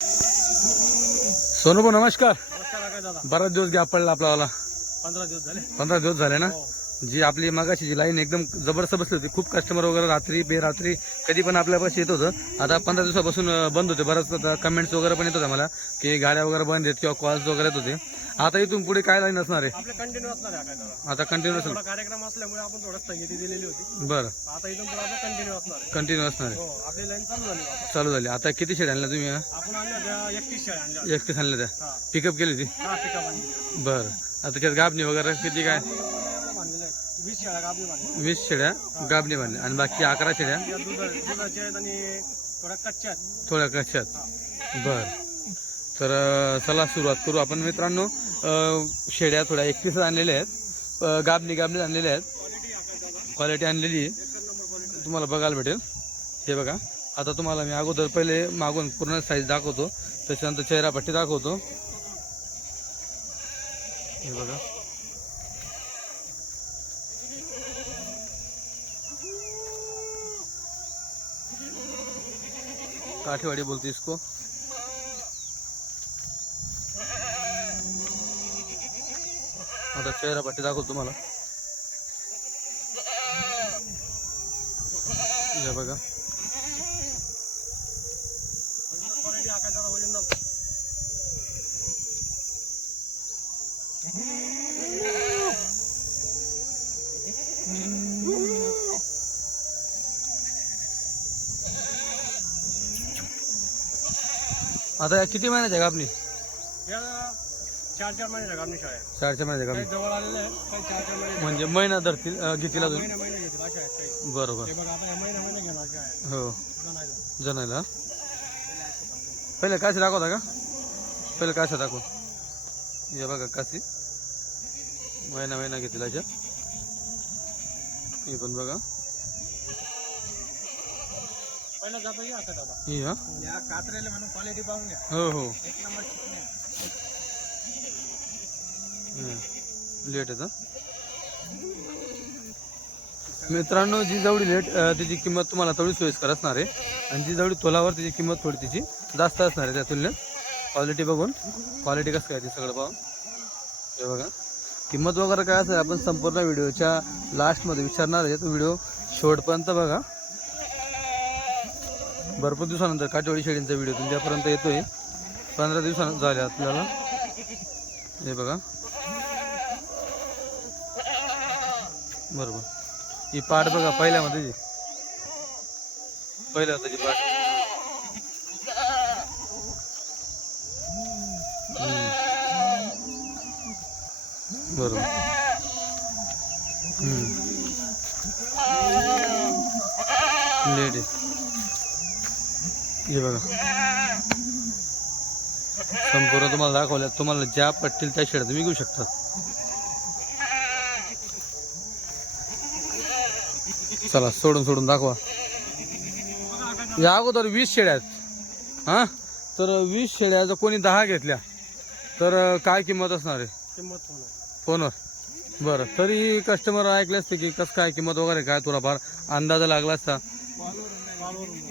सोनू भाऊ नमस्कार. नमस्कार काय दादा. बराच दिवस गॅप पडला आपल्याला. पंधरा दिवस झाले. पंधरा दिवस झाले ना? हो. जी आपली मगाशी जी लाईन एकदम जबरदस्त बसली होती खूप कस्टमर वगैरे रात्री बेरात्री कधी पण आपल्यापाशी येत होतं. आता पंधरा दिवसापासून बंद होते. बरंच कमेंट्स वगैरे पण येत होत्या मला की गाड्या वगैरे बंद आहेत किंवा कॉल्स वगैरे येत होते. आता इथून पुढे काय लाईन असणार आहे? कंटिन्यू असणार आता. कंटिन्यू थोडा कार्यक्रम असल्यामुळे आपण थोडं स्थगिती दिलेली होती. बरं. आता इथून पुढे कंटिन्यू असणार कंटिन्यू असणार आहे. हो आपली लाईन चालू झाली आता. चालू झाली. आता किती शेड आणल्या तुम्ही? आपण एकतीस आणल्या. एकटीच आणल्या त्या. पिकअप केली ती हा पिका बांधली बरं. आता त्याच्यात गाबणी वगैरे किती काय? वीस शेळ्या वीस गाबणी बांधल्या आणि बाकी अकरा शेड्या या दुधा दुधाच्या आहेत आणि थोड्या कच्च्या आहेत. थोड्या कशात बर. तर अं, चला सुरुवात करू. आपण मित्रांनो अं, शेड्या थोड्या एकतीस आणलेल्या आहेत. अं, गाबणी गाबणी आणलेल्या आहेत. क्वालिटी आणलेली. आहे तुम्हाला बघायला भेटेल. हे बघा. आता तुम्हाला मी अगोदर पहिले मागून पूर्ण साईज दाखवतो. त्याच्यानंतर चेहरापट्टी दाखवतो. हे बघा. काठेवाड़ी बोलते इसको आता चेहरा पट्टी दाखवतो तुम्हाला. बघा. आता किती महिन्याच्या कापणी या चार चार महिन्याच्या कापणी शेळ्या आहेत. चारच्या महिन्याच्या काही कापणी जवळ आलेले आहेत काही चार चार महिने म्हणजे महिना धरतील अं, घेतील अजून? महिने महिने घेतील अशा आहेत काही. बरोबर. हे बघा आता या महिने महिने हो. जणायला जणायला पहिले काशी दाखवता का? पहिले काशा दाखव. हे बघा काशी. महिना महिना घेतील अशा. हे पण बघा. पहिलं जातो या आता दादा. ही हा? या कात्रेले म्हणून क्वालिटी पाहून घ्या. हो हो. एक नंबर चिकन आहे. लेट येतं मित्रांनो जी जवळी लेट अं, त्याची किंमत तुम्हाला थोडी सोयीस्कर असणार आहे. आणि जी जवळी तोलावर त्याची किंमत थोडी तिची जास्त असणार आहे त्या तुलनेत. क्वालिटी बघून. क्वालिटी कसं काय ते सगळं पाहून. हे बघा. किंमत वगैरे काय असेल आपण संपूर्ण व्हिडिओच्या लास्टमध्ये विचारणार आहे. तो व्हिडिओ शेवटपर्यंत बघा. भरपूर दिवसानंतर काटेवाडी शेळींचा व्हिडिओ तुमच्यापर्यंत येतोय पंधरा दिवसानंतर झाले आपल्याला. हे बघा. बरोबर. ही पाठ बघा पहिल्यामध्ये. जी पहिल्या त्याची पाट पाठ बरोबर. लेडीज. हे बघा. संपूर्ण तुम्हाला दाखवल्या तुम्हाला ज्या पटतील त्या शेड्या तुम्ही घेऊ शकता. चला सोडून सोडून दाखवा. या अगोदर वीस शेळ्या आहेत. हा? तर वीस शेळ्या जर कोणी दहा घेतल्या तर काय किंमत असणार आहे? किंमत होणार. बरं तरी कस्टमर ऐकले असते की कसं काय किंमत वगैरे काय थोडाफार अंदाज लागला असता.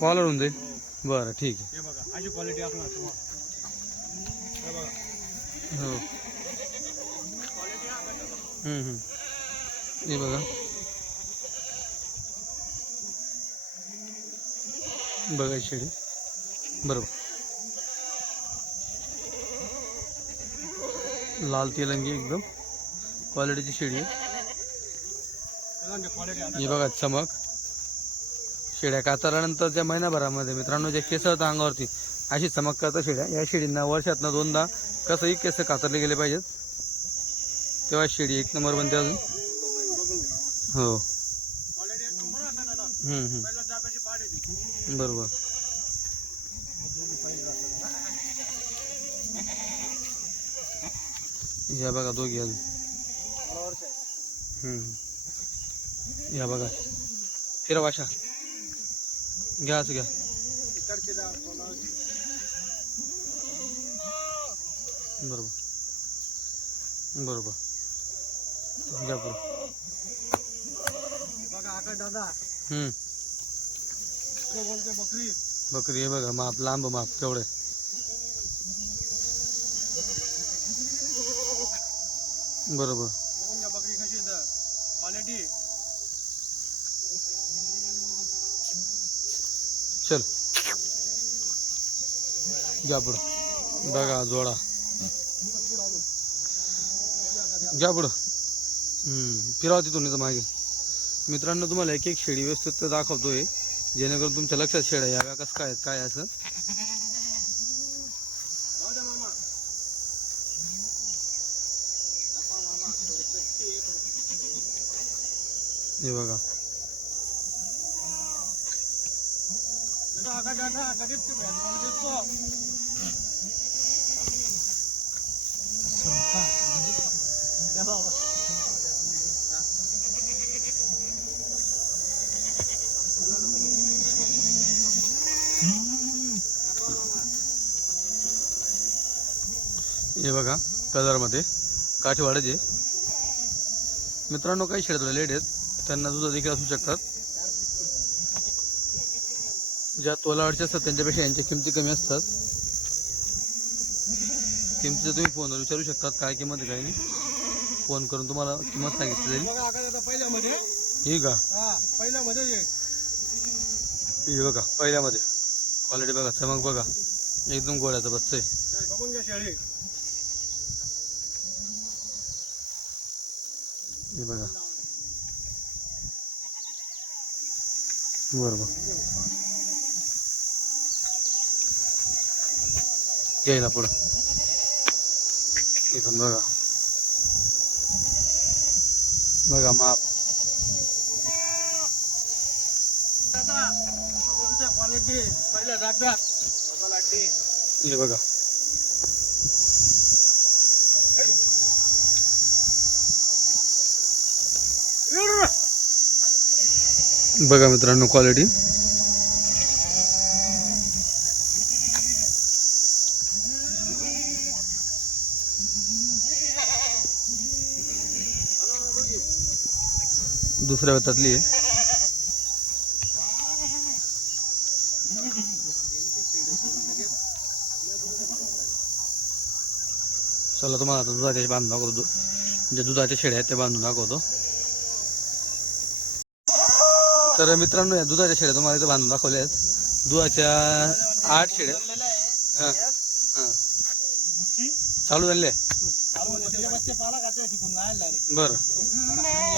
कॉलर होऊन जाईल बरं ठीक आहे. हे बघा अशी क्वालिटी असणार तुम्हाला. हे बघा. हो. हम्म, हम्म. हे बघा. बघा शेळी. बरोबर. लाल तिलंगी एकदम. क्वालिटीची शेळी आहे. क्वालिटी ही बघा चमक. शेळ्या कातरल्यानंतरच्या महिनाभरामध्ये मित्रांनो ज्या केस होतं अंगावरती अशी चमक करतात शेळ्या या शेळींना वर्षातनं दोनदा कसंही केस कातरले गेले पाहिजेत. तेव्हा शेळी एक नंबर बनते अजून. हो. बरोबर. या बघा दोघी अजून. या बघा. फिरवाशा घ्या घ्या. बरोबर. बरोबर. घ्या बरोबर बकरी बकरी हे बघा माप लांब माप तेवढे बरोबर. बकरी कशी क्वालिटी चल. घ्या पुढं. बघा जोडा. घ्या पुढं. हम्म, तिथून इथं मागे. मित्रांनो तुम्हाला एक एक शेळी व्यवस्थित दाखवतोय. जेणेकरून तुमच्या लक्षात शेळ्या याव्या कसं काय काय असं. हे बघा. हे बघा कलरमध्ये काठीवाड्याचे मित्रांनो काही शेड लेट आहेत. त्यांना दुधा देखील असू शकतात. ज्या तोलावरच्या असतात त्यांच्यापेक्षा यांच्या किमती कमी असतात किमतीचं तुम्ही फोनवर विचारू शकतात काय किंमत आहे काय नाही. फोन करून तुम्हाला किंमत सांगितली जाईल. ही का? हा. ही बघा पहिल्यामध्ये. क्वालिटी बघा चमक बघा. एकदम गोळ्याचं बच्चं आहे हे बघा. बरोबर घ्यायला पुढं इथून बघा बघा माप हे बघा बघा मित्रांनो क्वालिटी दुसऱ्या हातातली आहे. चला तुम्हाला आता दुधाचे बांधून दाखवतो. जे दुधाचे शेळे आहेत ते बांधून दाखवतो. तर मित्रांनो या दुधाच्या शेळ्या तुम्हाला इथे बांधून दाखवल्या आहेत. दुधाच्या आठ शेळ्या हां हां. चालू झाले बर.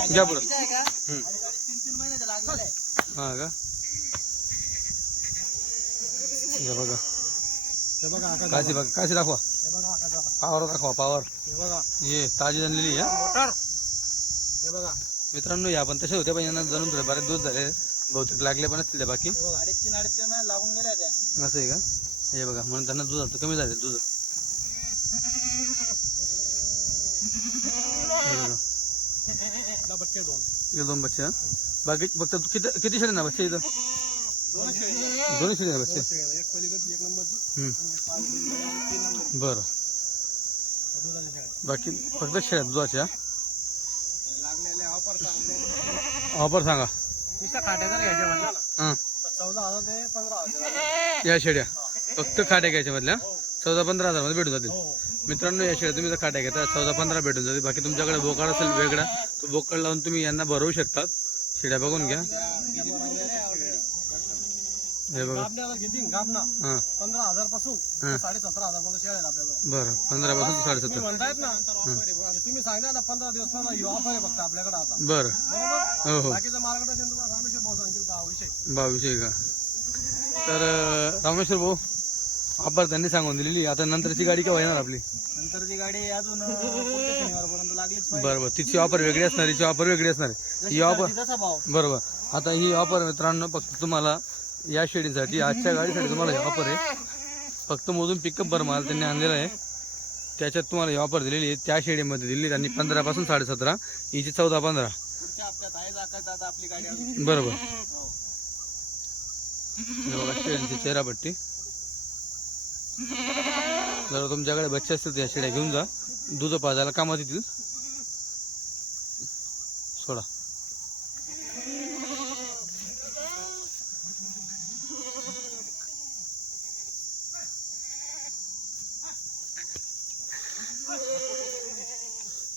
बच्चे बरं. घ्या का? बघा. काशी बघा काशी दाखवा. पावर दाखवा पावर हे ये ताजी आणलेली आहे मित्रांनो या पण तसे होते पण यांना जणून थोडे बरेच दूध झाले. बहुतेक लागले पण असतील बाकी. लागून गेले असं आहे का? हे बघा म्हणून त्यांना दूध कमी झाले दूध हे बघा आपला बच्चे दोन हे दोन बच्चे हा? बाकी तू किती किती शेळी ना बच्चे इथं? दोन शेळी ना बच्चे. बरं. बाकी फक्त शेळ्या दुधाच्या ऑफर सांगा. हां. या शेड्या फक्त खाट्या घ्यायच्या मधल्या चौदा पंधरा हजारमध्ये भेटून जातील. मित्रांनो या शेळ्या तुम्ही जर खाट्या घेता चौदा पंधरा भेटून जातील. बाकी तुमच्याकडे बोकाड असेल वेगळा तो बोकड लावून तुम्ही यांना भरवू शकतात. शेड्या बघून घ्या. हे बघा. हां. पंधरा हजारपासून साडे सतरा हजार पर्यंत शेळ्या बरं पंधरा पासून साडे सतरा म्हणतायत ना तुम्ही सांगा ना पंधरा दिवस ऑफर आहे फक्त आपल्याकडे आता बरं. हो हो. बाकीचं मार्केट तुम्हाला रामेश्वर भाऊ सांगतील भाव विषय बावीसशे का? तर रामेश्वर भाऊ ऑफर त्यांनी सांगून दिलेली. आता नंतरची गाडी केव्हा येणार आपली? नंतरची गाडी अजून अं, पुढच्या शनिवारपर्यंत लागलीच पाहिजे. बरं बरं. तिची ऑफर वेगळी असणार हिची ऑफर वेगळी असणार. आहे. ही ऑफर भाव. बरोबर. आता ही ऑफर मित्रांनो फक्त तुम्हाला या शेडीसाठी आजच्या गाडीसाठी तुम्हाला ही ऑफर आहे. फक्त मोजून पिकअप बरं माल त्यांनी आणलेला आहे. त्याच्यात तुम्हाला ही ऑफर दिलेली आहे. त्या शेडीमध्ये दिली त्यांनी पंधरापासून साडेसतरा हिची चौदा पंधरा. पुढच्या हप्त्यात आहे जातात दादा आपली गाडी अजून. बरोबर. हो. हे बघा चेहरापट्टी. जर तुमच्याकडे बच्चे असतील तर या शेळ्या घेऊन जा. दूध पाजायला कामात येतील सोडा.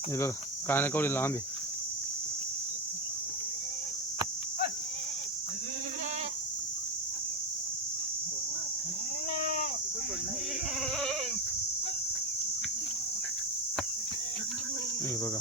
हे बघा काना कवडी लांब आहे. हे बघा